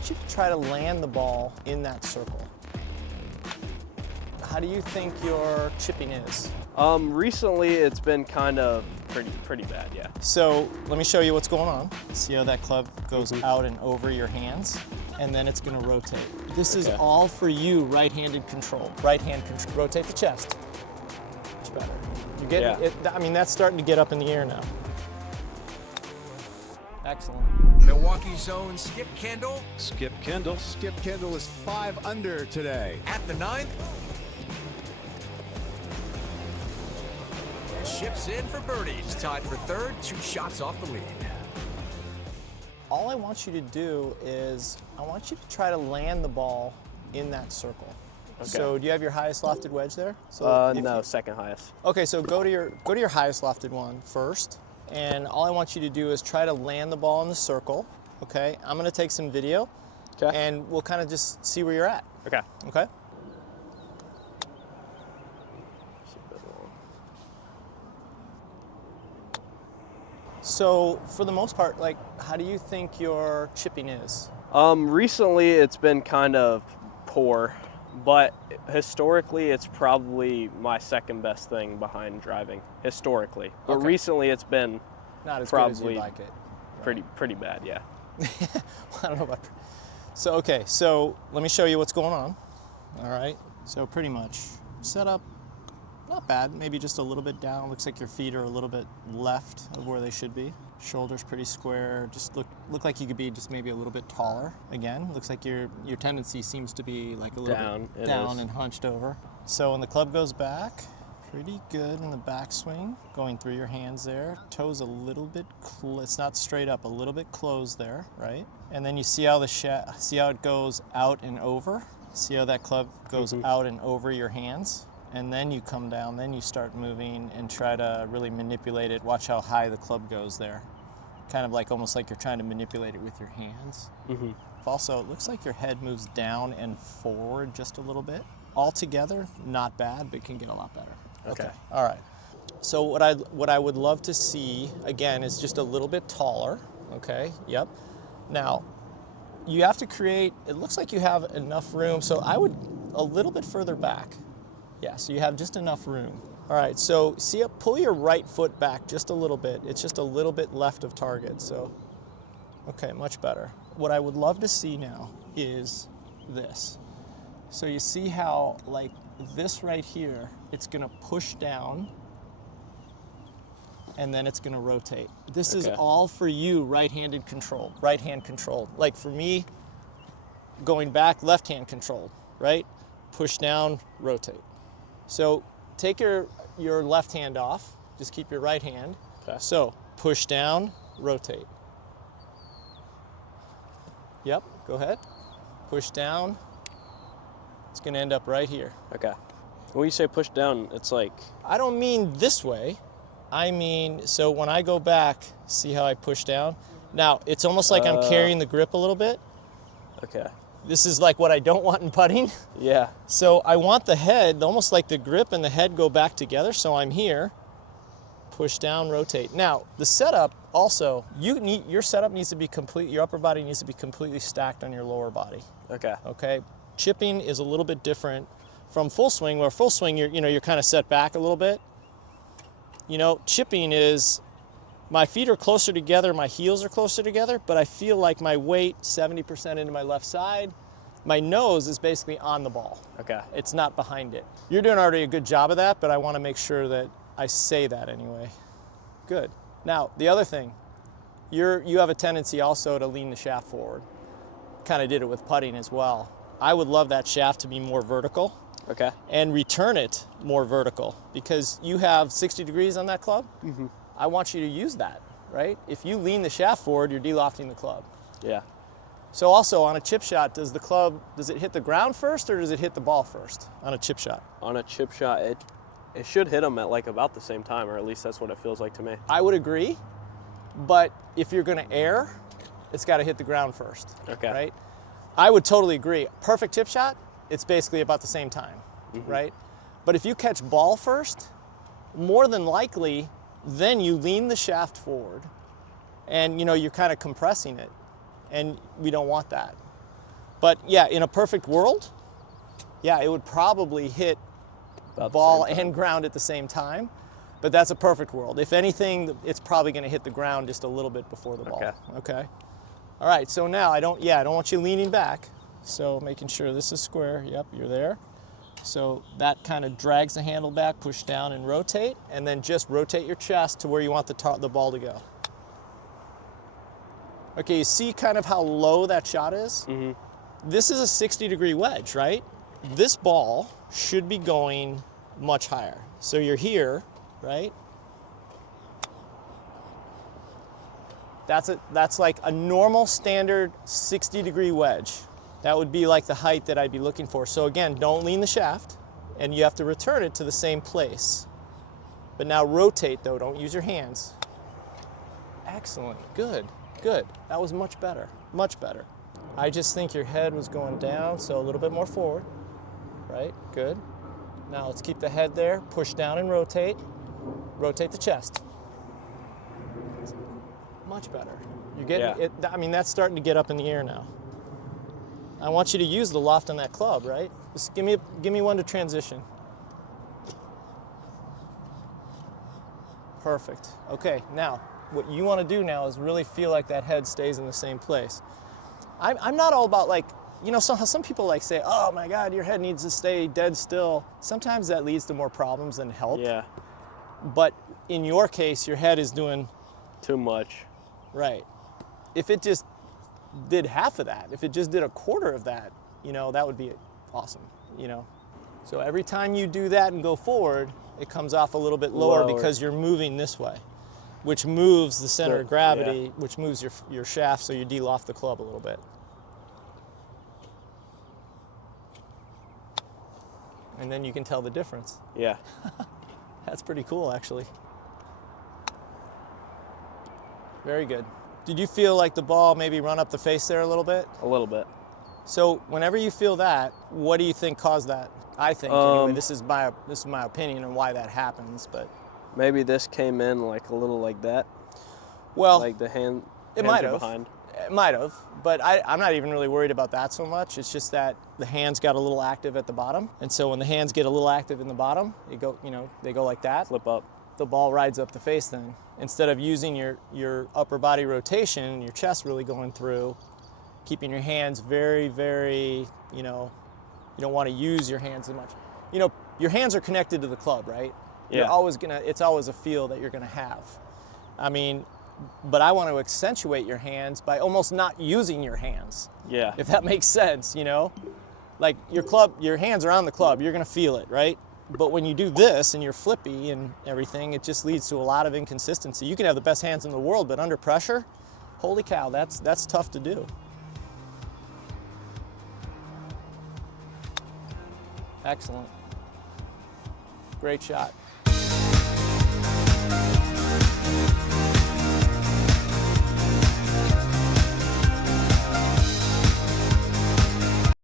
want you to try to land the ball in that circle. How do you think your chipping is? Recently it's been kind of pretty bad, yeah. So let me show you what's going on. See how that club goes out and over your hands, and then it's gonna rotate. This is all for you, right-handed control. Right hand control, rotate the chest. Much better. You're getting it, I mean, that's starting to get up in the air now. Excellent. Milwaukee's own Skip Kendall. Skip Kendall. Skip Kendall is 5 under today. At the 9th. Chips in for birdie. He's tied for 3rd, 2 shots off the lead. All I want you to do is, I want you to try to land the ball in that circle. Okay. So do you have your highest lofted wedge there? So no, second highest. Okay, so go to your highest lofted one first, and all I want you to do is try to land the ball in the circle. Okay, I'm gonna take some video, and we'll kind of just see where you're at. Okay. Okay. So for the most part, like, how do you think your chipping is? Recently it's been kind of poor, but historically it's probably my second best thing behind driving, historically. But recently it's been not as probably good as you like it. Right? Pretty bad, yeah. I don't know about. So okay, so let me show you what's going on. All right, so pretty much set up. Not bad, maybe just a little bit down. Looks like your feet are a little bit left of where they should be. Shoulders pretty square. Just look like you could be just maybe a little bit taller. Again, looks like your tendency seems to be like a little bit down and hunched over. So when the club goes back, pretty good in the backswing, going through your hands there. Toes a little bit, it's not straight up, a little bit closed there, right? And then you see how see how it goes out and over. See how that club goes out and over your hands. And then you come down, then you start moving and try to really manipulate it. Watch how high the club goes there. Kind of like almost like you're trying to manipulate it with your hands. Also, it looks like your head moves down and forward just a little bit. Altogether, not bad, but can get a lot better. Okay. All right. So what I would love to see, again, is just a little bit taller. Okay, yep. Now, you have to create, it looks like you have enough room, so I would a little bit further back. Yeah, so you have just enough room. All right, so see, pull your right foot back just a little bit. It's just a little bit left of target, so, okay, much better. What I would love to see now is this. So you see how, like, this right here, it's gonna push down, and then it's gonna rotate. This is all for you, right-handed control, right hand controlled. Like for me, going back, left hand controlled, right? Push down, rotate. So take your left hand off, just keep your right hand. So push down, rotate. Yep, go ahead. Push down, it's gonna end up right here. Okay. When you say push down, it's like... I don't mean this way. I mean, so when I go back, see how I push down? Now, it's almost like I'm carrying the grip a little bit. Okay. This is like what I don't want in putting. Yeah. So I want the head, almost like the grip and the head go back together. So I'm here, push down, rotate. Now, the setup also, your setup needs to be complete, your upper body needs to be completely stacked on your lower body. Okay. Okay. Chipping is a little bit different from full swing, where full swing, you're kind of set back a little bit. You know, chipping is, my feet are closer together, my heels are closer together, but I feel like my weight 70% into my left side. My nose is basically on the ball. Okay. It's not behind it. You're doing already a good job of that, but I want to make sure that I say that anyway. Good. Now, the other thing, you have a tendency also to lean the shaft forward. Kind of did it with putting as well. I would love that shaft to be more vertical. Okay. And return it more vertical, because you have 60 degrees on that club. I want you to use that, right? If you lean the shaft forward, you're de-lofting the club. Yeah. So also on a chip shot, does it hit the ground first, or does it hit the ball first on a chip shot? On a chip shot, it should hit them at like about the same time, or at least that's what it feels like to me. I would agree, but if you're gonna air, it's gotta hit the ground first, right? I would totally agree. Perfect chip shot, it's basically about the same time, right? But if you catch ball first, more than likely, then you lean the shaft forward and you're kind of compressing it, and we don't want that. But yeah, in a perfect world, yeah, it would probably hit About the ball same time. and ground at the same time. But that's a perfect world. If anything, it's probably going to hit the ground just a little bit before the ball. Okay. All right. So now I don't want you leaning back. So making sure this is square. Yep, you're there. So that kind of drags the handle back, push down and rotate, and then just rotate your chest to where you want the ball to go. Okay, you see kind of how low that shot is? Mm-hmm. This is a 60-degree wedge, right? This ball should be going much higher. So you're here, right? That's like a normal standard 60-degree wedge. That would be like the height that I'd be looking for. So again, don't lean the shaft, and you have to return it to the same place. But now rotate though, don't use your hands. Excellent, good, good. That was much better, much better. I just think your head was going down, so a little bit more forward, right? Good. Now let's keep the head there, push down and rotate. Rotate the chest. Much better. You're getting it. I mean, that's starting to get up in the air now. I want you to use the loft on that club, right? Just give me one to transition. Perfect. Okay, now what you want to do now is really feel like that head stays in the same place. I'm not all about like, you know, some people like say, oh my God, your head needs to stay dead still. Sometimes that leads to more problems than help. Yeah. But in your case, your head is doing Too much. right. If it just did half of that, if it just did a quarter of that, you know, that would be awesome, you know. So every time you do that and go forward, it comes off a little bit lower because you're moving this way, which moves the center of gravity, which moves your shaft, so you de-loft the club a little bit. And then you can tell the difference. Yeah. That's pretty cool, actually. Very good. Did you feel like the ball maybe run up the face there a little bit? A little bit. So whenever you feel that, what do you think caused that? I think anyway, this is my opinion on why that happens, but Maybe this came in like a little like that. well, Like the hands might are have. behind. It might have, but I'm not even really worried about that so much. It's just that the hands got a little active at the bottom, and so when the hands get a little active in the bottom, they go like that. Flip up. The ball rides up the face then. Instead of using your upper body rotation and your chest really going through, keeping your hands very, very, you don't want to use your hands as much. You know, your hands are connected to the club, right? Yeah. It's always a feel that you're gonna have. I mean, but I want to accentuate your hands by almost not using your hands. Yeah. If that makes sense, you know? Like your hands are on the club, you're gonna feel it, right? But when you do this and you're flippy and everything, it just leads to a lot of inconsistency. You can have the best hands in the world, but under pressure, holy cow, that's tough to do. Excellent. Great shot.